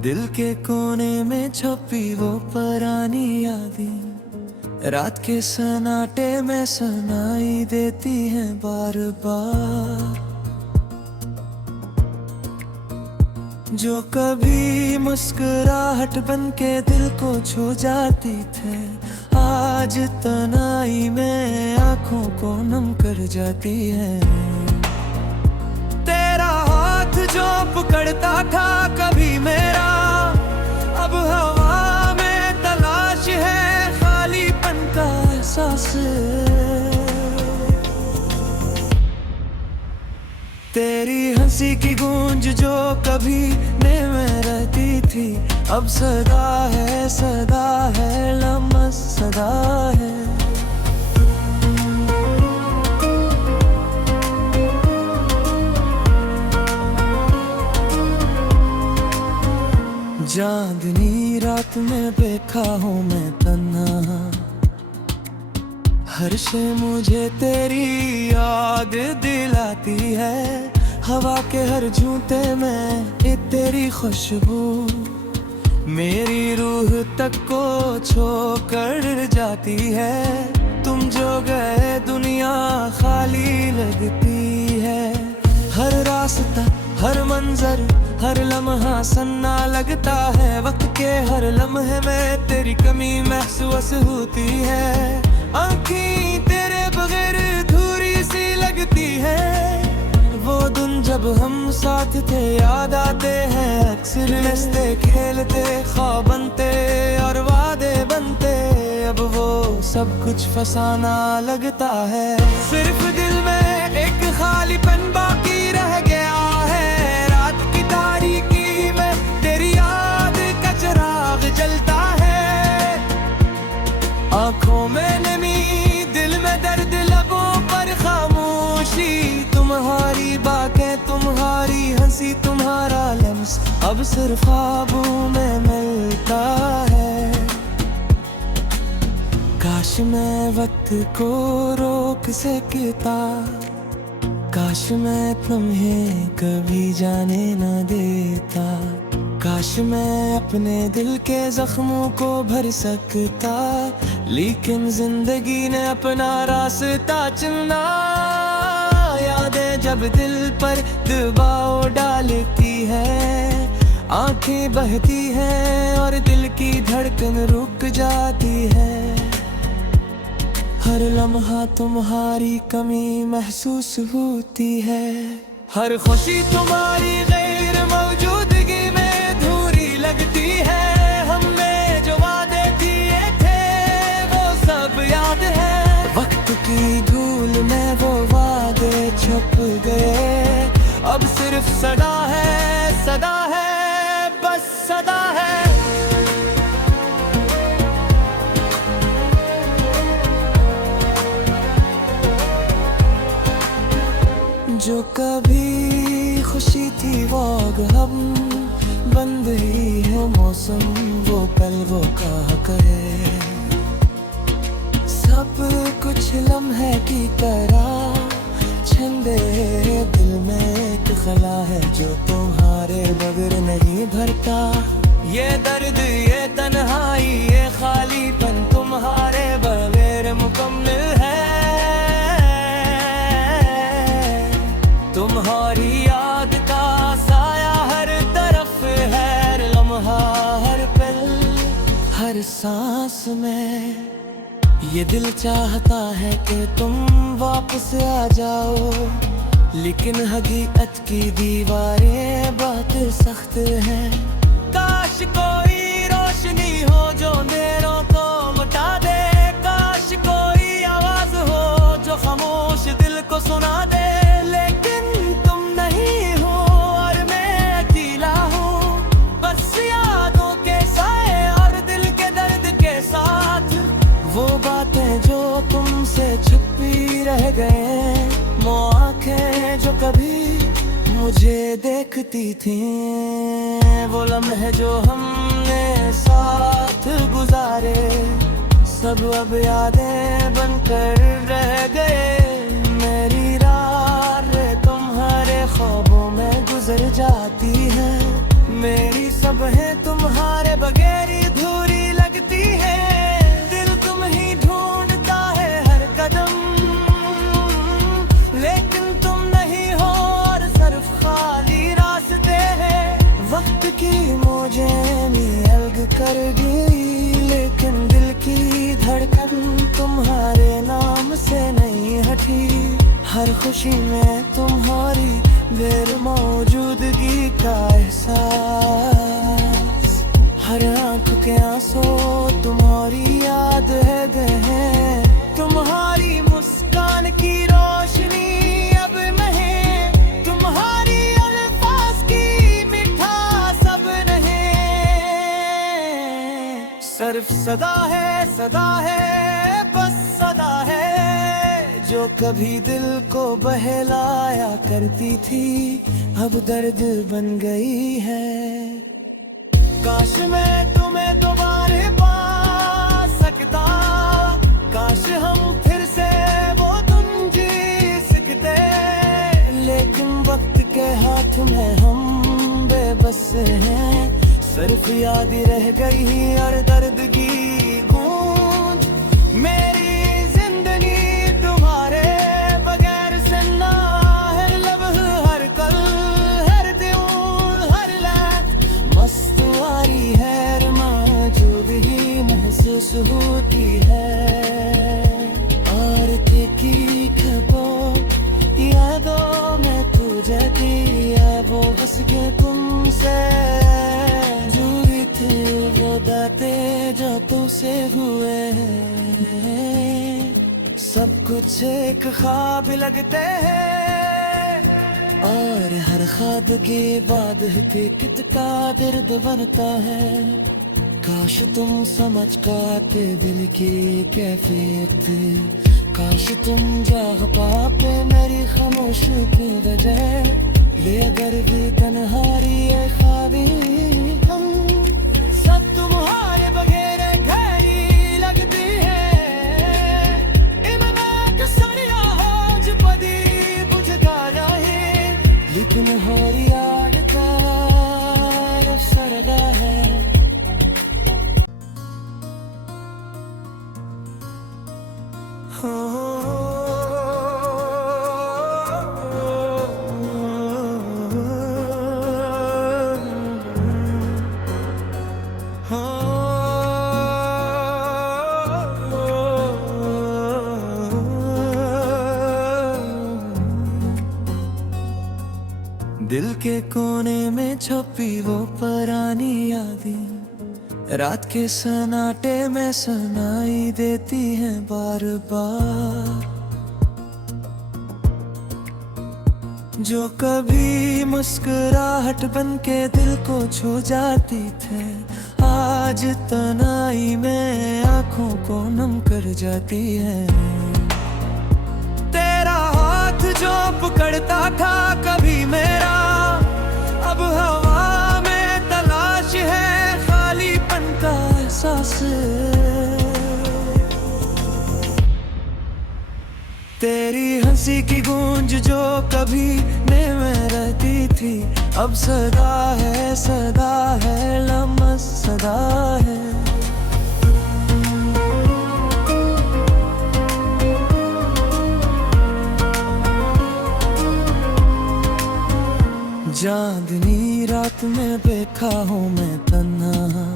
दिल के कोने में छुपी वो पुरानी यादें रात के सन्नाटे में सुनाई देती हैं बार बार। जो कभी मुस्कुराहट बन के दिल को छू जाती थे, आज तन्हाई में आंखों को नम कर जाती है। तेरा हाथ जो पकड़ता था कभी मेरा, अब हवा में तलाश है खालीपन का एहसास। तेरी हंसी की गूंज जो कभी में रहती थी, अब सदा है लम्हा सदा है। चांदनी रात में देखा हूँ मैं तन्हा, हर शे मुझे तेरी याद दिलाती है। हवा के हर झूठे में तेरी खुशबू मेरी रूह तक को छू कर जाती है। तुम जो गए दुनिया खाली लगती है। हर रास्ता हर मंजर हर लम्हा सन्ना लगता है। वक्त के हर लम्हे में तेरी कमी महसूस होती है। आँखें तेरे बगैर अधूरी सी लगती है। वो दिन जब हम साथ थे याद आते हैं अक्सर। हंसते खेलते ख्वाब बनते और वादे बनते, अब वो सब कुछ फसाना लगता है। सिर्फ दिल में एक खालीपन बाकी रह गया है। रात की तारीकी में तेरी याद का चिराग जलता है। आंखों में नमी दिल में दर्द लबों पर खामोशी। तुम्हारी बातें तुम्हारी हंसी तुम्हारा लम्स अब सिर्फ ख्वाबों में मिलता है। काश मैं वक्त को रोक सकता, काश मैं तुम्हें कभी जाने न देता। काश मैं अपने दिल के जख्मों को भर सकता, लेकिन जिंदगी ने अपना रास्ता चुना। यादें जब दिल पर दबाव डालती है, आंखें बहती हैं और दिल की धड़कन रुक जाती है। हर लम्हा तुम्हारी कमी महसूस होती है। हर खुशी तुम्हारी गैर मौजूदगी में अधूरी लगती है। हमने जो वादे किए थे वो सब याद है। वक्त की धूल में वो वादे छुप गए। अब सिर्फ सदा है बस सदा है। जो कभी खुशी थी वो हम बंद ही है मौसम। वो पल वो कहा कहे सब कुछ लम्हे की तरह छंदे दिल में एक खला है जो तुम्हारे बगैर नहीं भरता। ये दर्द ये तन्हाई ये खालीपन तुम्हारे बगैर मुकम्मल है। तुम्हारी याद का साया हर तरफ है। हर लम्हा हर पल हर सांस में ये दिल चाहता है कि तुम वापस आ जाओ, लेकिन हकीकत की दीवारें बहुत सख्त हैं। काश कोई रोशनी हो जो अंधेरों को मिटा दे। काश कोई आवाज हो जो खामोश दिल को सुना दे। लेकिन तुम नहीं हो और मैं अकेला हूँ, बस यादों के साए और दिल के दर्द के साथ। वो बातें जो तुमसे छुपी रह गए, वो आंखें मुझे देखती थी, वो लम्हे जो हमने साथ गुजारे, सब अब यादें बनकर रह गए। मेरी रातें तुम्हारे ख्वाबों में गुजर जाती है, मेरी सब है तुम्हारे बगैर अधूरी लगती है। दिल तुम ही ढूंढता है हर कदम, लेकिन तुम नहीं हो और सिर्फ खाली रास्ते हैं। वक्त की मौजें भी अलग कर गई, लेकिन दिल की धड़कन तुम्हारे नाम से नहीं हटी। हर खुशी में तुम्हारी गैर मौजूदगी का एहसास, हर आंख के आंसू तुम्हारी याद है गए। तुम्हारी मुस्कान की रोशनी अब नहीं, तुम्हारी अल्फाज की मिठास अब नहीं। सिर्फ सदा है बस सदा है, जो कभी दिल को बहलाया करती थी, अब दर्द बन गई है। काश मैं तुम्हें दोबारा पा सकता, काश हम फिर से वो तुम जी सकते, लेकिन वक्त के हाथ में हम बेबस हैं। सिर्फ याद ही रह गई और दर्द की गूंज। मेरी होती है और की खबरों यादों में तुझे दिया, वो हंस के तुमसे जुड़ी थी, वो दाते जो तुमसे हुए हैं। सब कुछ एक ख्वाब लगते हैं, और हर ख्वाब के बाद कितना दर्द बनता है। काश तुम समझ पाते दिल की कैफियत, काश तुम जाग पाते मेरी खामोश की वजह। ले अगर भी तन्हारी है ख्वाबी हम, सब तुम्हारे बगैर खैरी लगती है। इनमें कसरिया आज पदी बुझगा रहे, लेकिन हर याद का अफसरदा है। दिल के कोने में छुपी वो पुरानी यादें, रात के सन्नाटे में सुनाई देती हैं बार बार। जो कभी मुस्कुराहट बन के दिल को छू जाती थे, आज तन्हाई में आंखों को नम कर जाती है। तेरा हाथ जो पकड़ता था कभी मेरा, अब हवा में तलाश है खालीपन का एहसास। तेरी हंसी की गूंज जो कभी में रहती थी, अब सदा है लम्स सदा है। चांदनी रात में देखा हूँ मैं तन्हा,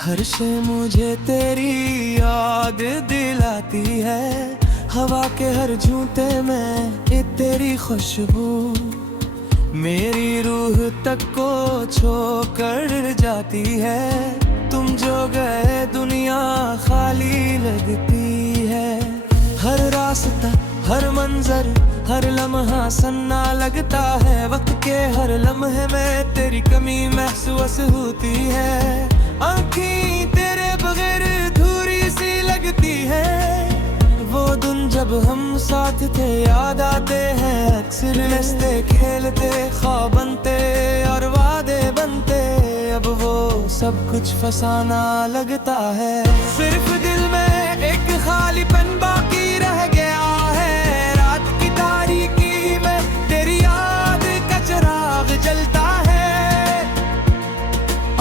हर से मुझे तेरी याद दिलाती है। हवा के हर झूठे में ये तेरी खुशबू मेरी रूह तक को छोकर जाती है। तुम जो गए दुनिया खाली लगती है। हर रास्ता हर मंजर हर लम्हा सन्ना लगता है। वक्त के हर लम्हे में तेरी कमी महसूस होती है। आँखें तेरे बगैर अधूरी सी लगती है। वो दिन जब जब हम साथ थे याद आते हैं अक्सर, हंसते खेलते ख्वाब बनते और वादे बनते। अब वो सब कुछ फसाना लगता है, सिर्फ दिल में एक खालीपन बाकी रह गया है। रात की तारीकी में तेरी याद का चिराग जलता है,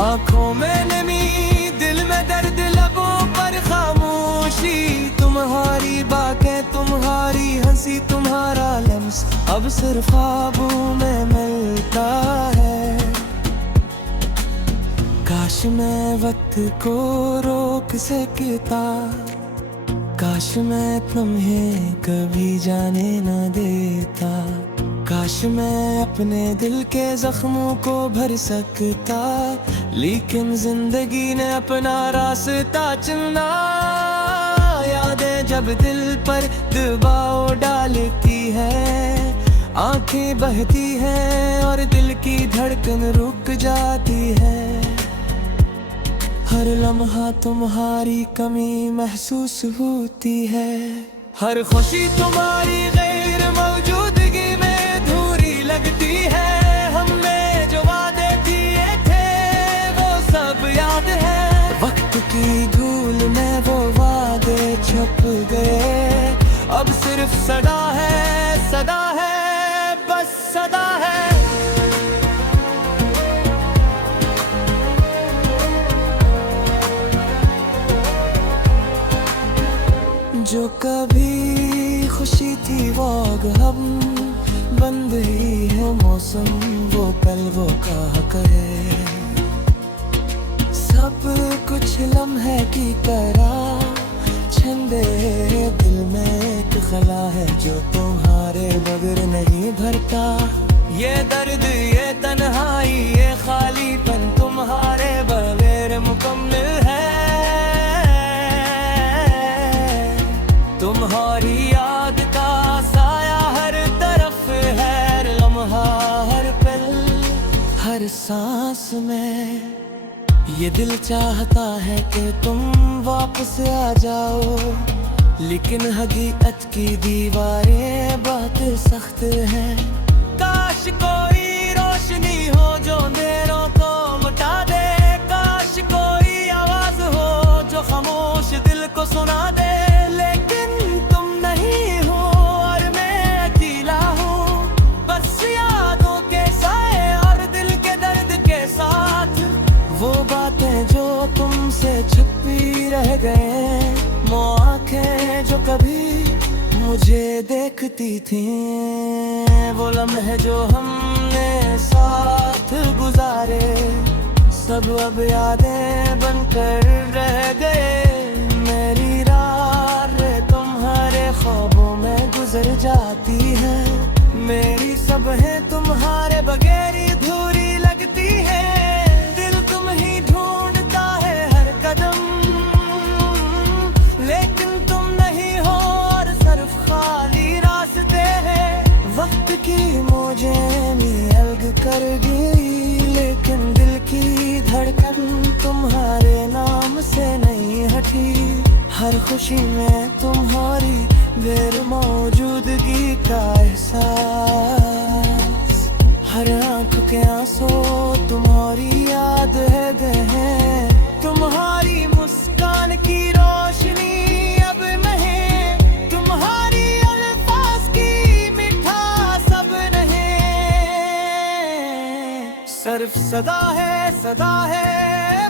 आंखों में नमी, दिल में दर्द, लबों पर खामोशी। तुम्हारी बातें, तुम्हारी हंसी, तुम्हारा लम्स अब सिर्फ ख्वाबों में मिलता है। काश मैं वक्त को रोक सकता, काश मैं तुम्हें कभी जाने न देता। काश मैं अपने दिल के जख्मों को भर सकता, लेकिन जिंदगी ने अपना रास्ता चुना। यादें जब दिल पर दबाव डालती है, आंखें बहती हैं और दिल की धड़कन रुक जाती है। हर लम्हा तुम्हारी कमी महसूस होती है, हर खुशी तुम्हारी गैर मौजूदगी में अधूरी लगती है। हमने जो वादे किए थे वो सब याद है, वक्त की धूल में वो वादे छुप गए। अब सिर्फ सदा है, सदा है, बस सदा है। जो कभी खुशी थी वो गम बन गई है मौसम, वो पल वो कहा करे। सब कुछ लम्हे की तरह छंदे दिल में एक खला है, जो तुम्हारे बगैर नहीं भरता। ये दर्द, ये तन्हाई, ये खालीपन तुम्हारे बगैर मुकम्मल है। तुम्हारी याद का साया हर तरफ है, हर लम्हा, हर पल, हर सांस में। ये दिल चाहता है कि तुम वापस आ जाओ, लेकिन हकीकत की दीवारें बहुत सख्त हैं। काश कोई रोशनी हो जो अंधेरों को मिटा दे, काश कोई आवाज हो जो खामोश दिल को सुना दे। जो तुमसे छुपी रह गए, वो आंखें जो कभी मुझे देखती थी, वो लम्हे जो हमने साथ गुजारे, सब अब यादें बनकर रह गए। मेरी रातें तुम्हारे ख्वाबों में गुजर जाती है, मेरी सब है तुम्हारे बगैर अधूरी लगती है। कर गई लेकिन दिल की धड़कन तुम्हारे नाम से नहीं हटी। हर खुशी में तुम्हारी गैर मौजूदगी का एहसास, हर आंख के आंसू तुम्हारी याद है गए। तुम्हारी मुस्कान की रोशनी अब नहीं, तुम्हारी अल्फाज की मिठास अब नहीं। सिर्फ सदा है,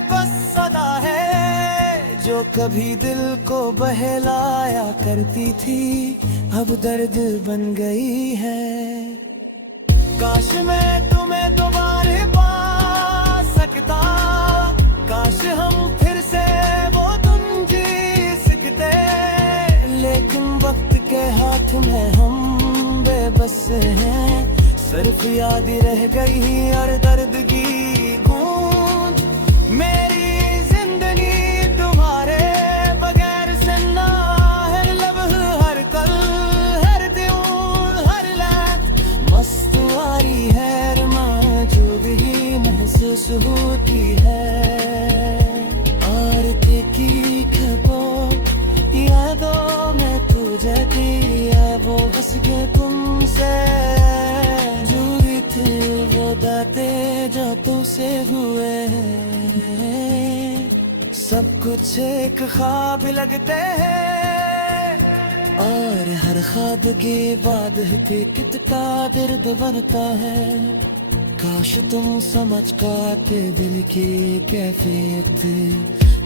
बस सदा है, जो कभी दिल को बहलाया करती थी, अब दर्द बन गई है। काश मैं तुम्हें दोबारा पा सकता, काश हम फिर से वो तुम जी सकते, लेकिन वक्त के हाथ में हम बेबस हैं। सिर्फ याद रह गई और दर्द की गूंज। मेरी जिंदगी तुम्हारे बगैर सन्ना है, लम्हा, हर कल, हर दिन, हर रात मस्तवारी है, मौजूद ही महसूस होती है। और की खबरों यादों में तू जगी मुझसे एक ख्वाब लगते हैं, और हर ख्वाब के बाद पे कितना दर्द बनता है। काश तुम समझ पाते दिल की कैफियत,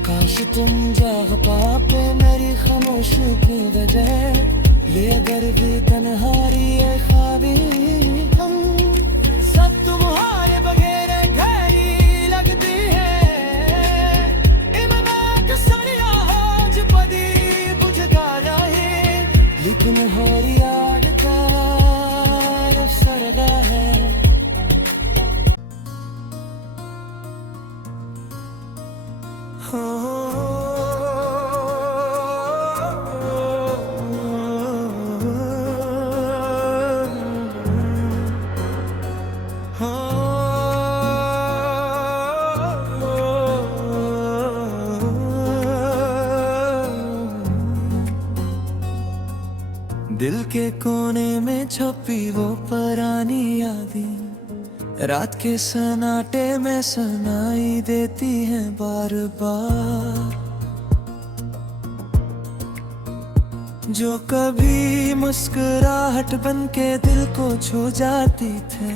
काश तुम जाग पाते मेरी खामोशी की वजह। ये अगर भी तन्हाई है ख्वाबी, हम सब तुम्हारे बगैर खैरी लगती है। इमना सरिया आज पदी बुझगा रहे, लेकिन हर याद का अफसरदा है। दिल के कोने में छुपी वो पुरानी यादें, रात के सन्नाटे में सुनाई देती हैं बार बार। जो कभी मुस्कुराहट बन के दिल को छू जाती थे,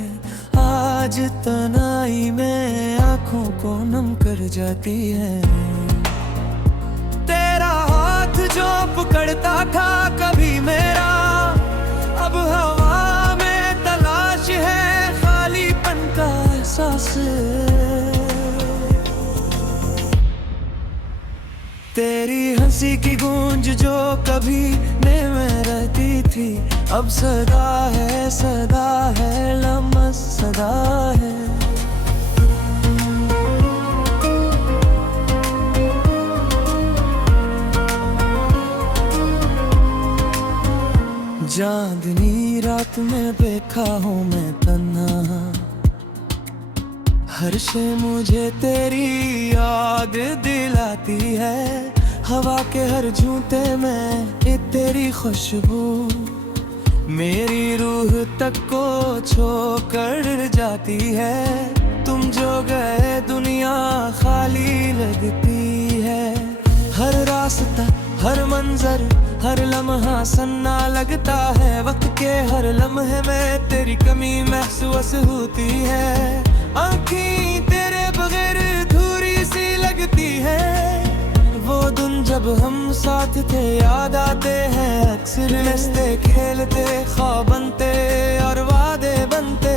आज तन्हाई में आंखों को नम कर जाती है। तेरा हाथ जो पकड़ता था कभी मेरा, अब हवा में तलाश है खालीपन का एहसास। तेरी हंसी की गूंज जो कभी में रहती थी, अब सदा है लम्स सदा है। चांदनी रात में देखा हूँ मैं तन्हा, हर शे मुझे तेरी याद दिलाती है। हवा के हर झूठे में ये तेरी खुशबू मेरी रूह तक को छू कर जाती है। तुम जो गए दुनिया खाली लगती है, हर रास्ता हर मंजर हर लम्हा सन्ना लगता है। वक्त के हर लम्हे में तेरी कमी महसूस होती है। आँखें तेरे बगैर अधूरी सी लगती है। वो दिन जब हम साथ थे याद आते हैं अक्सर, हंसते खेलते ख्वाब बनते और वादे बनते।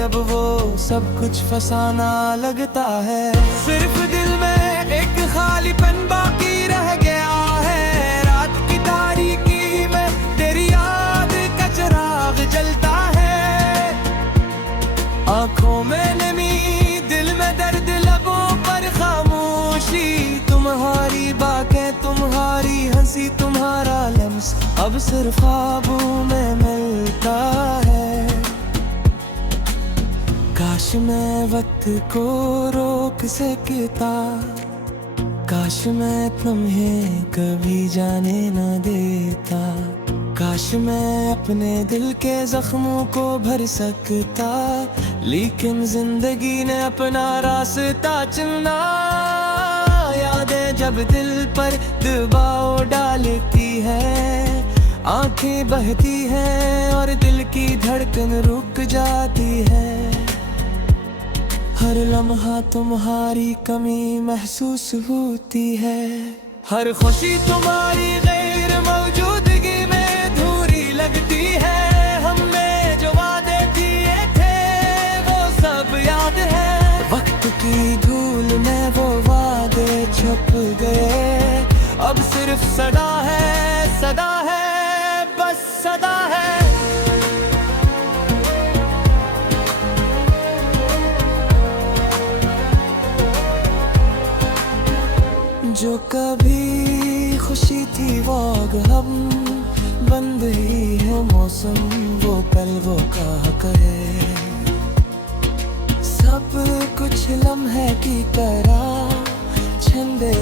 अब वो सब कुछ फसाना लगता है, सिर्फ दिल में एक खालीपन बाकी रह गया है। रात की तारीकी में तेरी याद का चिराग जलता है। आंखों में नमी दिल में दर्द लबों पर खामोशी, तुम्हारी बातें तुम्हारी हंसी तुम्हारा लम्स अब सिर्फ ख्वाबों में मिलता है। काश मैं वक्त को रोक सकता, काश मैं तुम्हें कभी जाने न देता। काश मैं अपने दिल के जख्मों को भर सकता, लेकिन जिंदगी ने अपना रास्ता चुना। यादें जब दिल पर दबाव डालती है, आंखें बहती हैं और दिल की धड़कन रुक जाती है। हर लम्हा तुम्हारी कमी महसूस होती है। हर खुशी तुम्हारी गैर मौजूदगी में अधूरी लगती है। हमने जो वादे किए थे वो सब याद है। वक्त की धूल में वो वादे छुप गए, अब सिर्फ सदा है बस सदा है। जो कभी खुशी थी वो अब बन गई है मौसम, वो कल वो कहा करे। सब कुछ लम्हे की तरह छंदे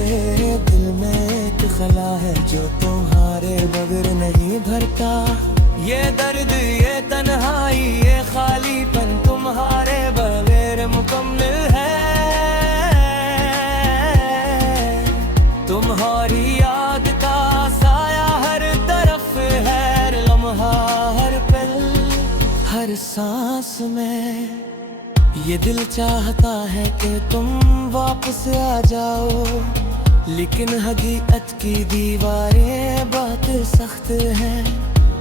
दिल में एक खला है जो तुम्हारे बगैर नहीं भरता। ये दर्द ये तन्हाई ये खालीपन तुम्हारे बगैर मुकम्मल है। तुम हर सांस में। ये दिल चाहता है कि तुम वापस आ जाओ, लेकिन हकीकत की दीवारें बहुत सख्त हैं।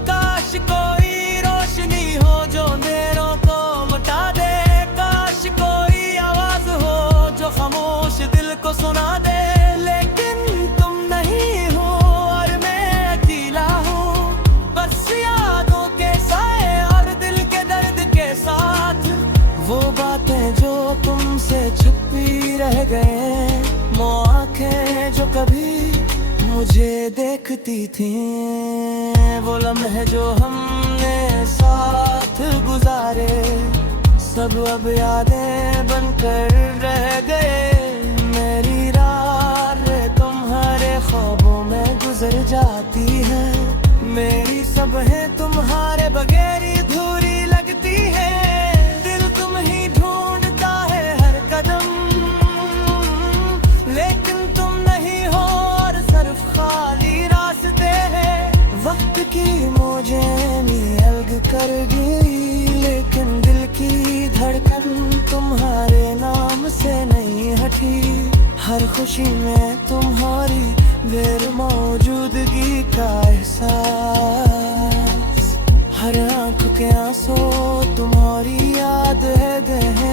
काश कोई रोशनी हो जो अंधेरों को मिटा दे, काश कोई आवाज हो जो खामोश दिल को सुना दे। लेकिन तुम नहीं हो और मैं अकेला हूँ, बस यादों के साए और दिल के दर्द के साथ वो बातें जो तुमसे छुपी रह गए। वो आंखें जो कभी मुझे देखती थी, वो लम्हे जो हमने साथ गुजारे, सब अब यादें बनकर रह गए। मेरी रातें तुम्हारे ख्वाबों में गुजर जाती है, मेरी सब है तुम्हारे बगैर अधूरी लगती है। दिल तुम ही ढूंढता है हर कदम, लेकिन तुम नहीं हो और सिर्फ खाली रास्ते हैं। वक्त की मौजें अलग कर गई, लेकिन दिल की धड़कन तुम्हारे नाम से नहीं हटी। हर खुशी में तुम्हारी गैर मौजूदगी का एहसास, हर आंख के आंसू तुम्हारी याद है।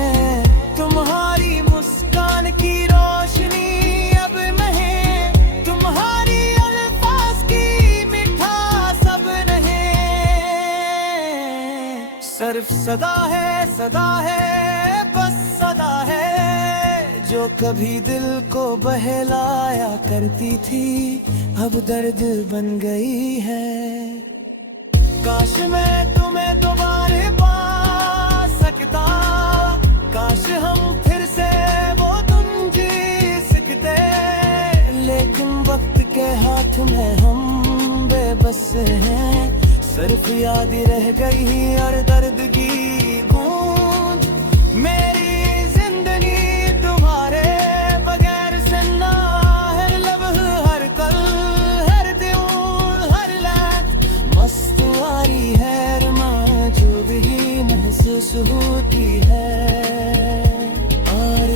तुम्हारी मुस्कान की रोशनी अब महक, तुम्हारी अल्फाज की मिठास अब नहीं। सिर्फ सदा है बस सदा है, जो कभी दिल को बहलाया करती थी, अब दर्द बन गई है। काश मैं तुम्हें दोबारा पा सकता, काश हम फिर से वो तुम जी सकते, लेकिन वक्त के हाथ में हम बेबस हैं। सिर्फ याद रह गई और दर्द की गूंज। मेरी जिंदगी तुम्हारे बगैर सुन्ना है, लब हर कल हर दिन हर लैट मस्तवारी है, जो भी महसूस होती है। और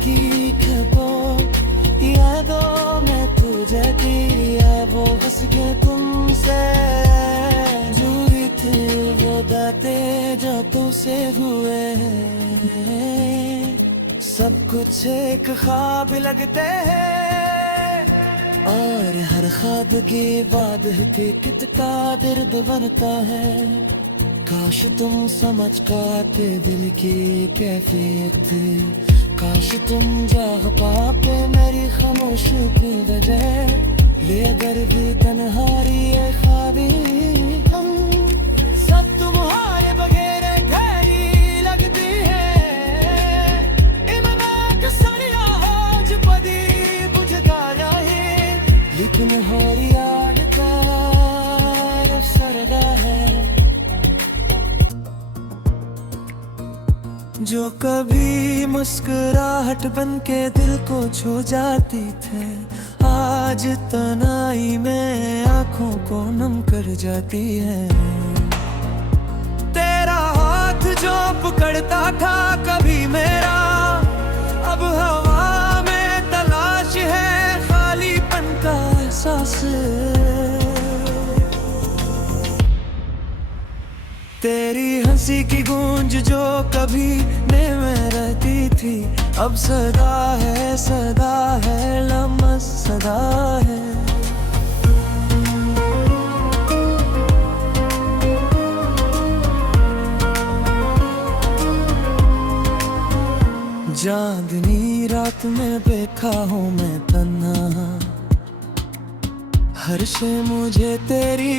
की खबर यादों में तुझे दिया, वो हंस के तुमसे जुड़ी थी, वो दाते जो तुमसे हुए हैं। सब कुछ एक ख्वाब लगते हैं, और हर ख्वाब के बाद हकीकत का दर्द बनता है। काश तुम समझ पाते दिल की कैफियत, काश तुम जाग पाते मेरी खामोशी की वजह। ले अगर भी तन्हारी है ख्वाबी हम, सब तुम्हारे बगैर गहरी लगती है। इमना कसरिया आज पदी बुझगा रहे, लेकिन हर याद का अफसरदा है, जो कभी मुस्कुराहट बन के दिल को छू जाती थे, आज तन्हाई में आंखों को नम कर जाती है। तेरा हाथ जो पकड़ता था कभी मेरा, अब हवा में तलाश है खालीपन का एहसास। तेरी हंसी की गूंज जो कभी में रहती थी, अब सदा है लम्स सदा है। चांदनी रात में देखा हूँ मैं तन्हा, हर शे मुझे तेरी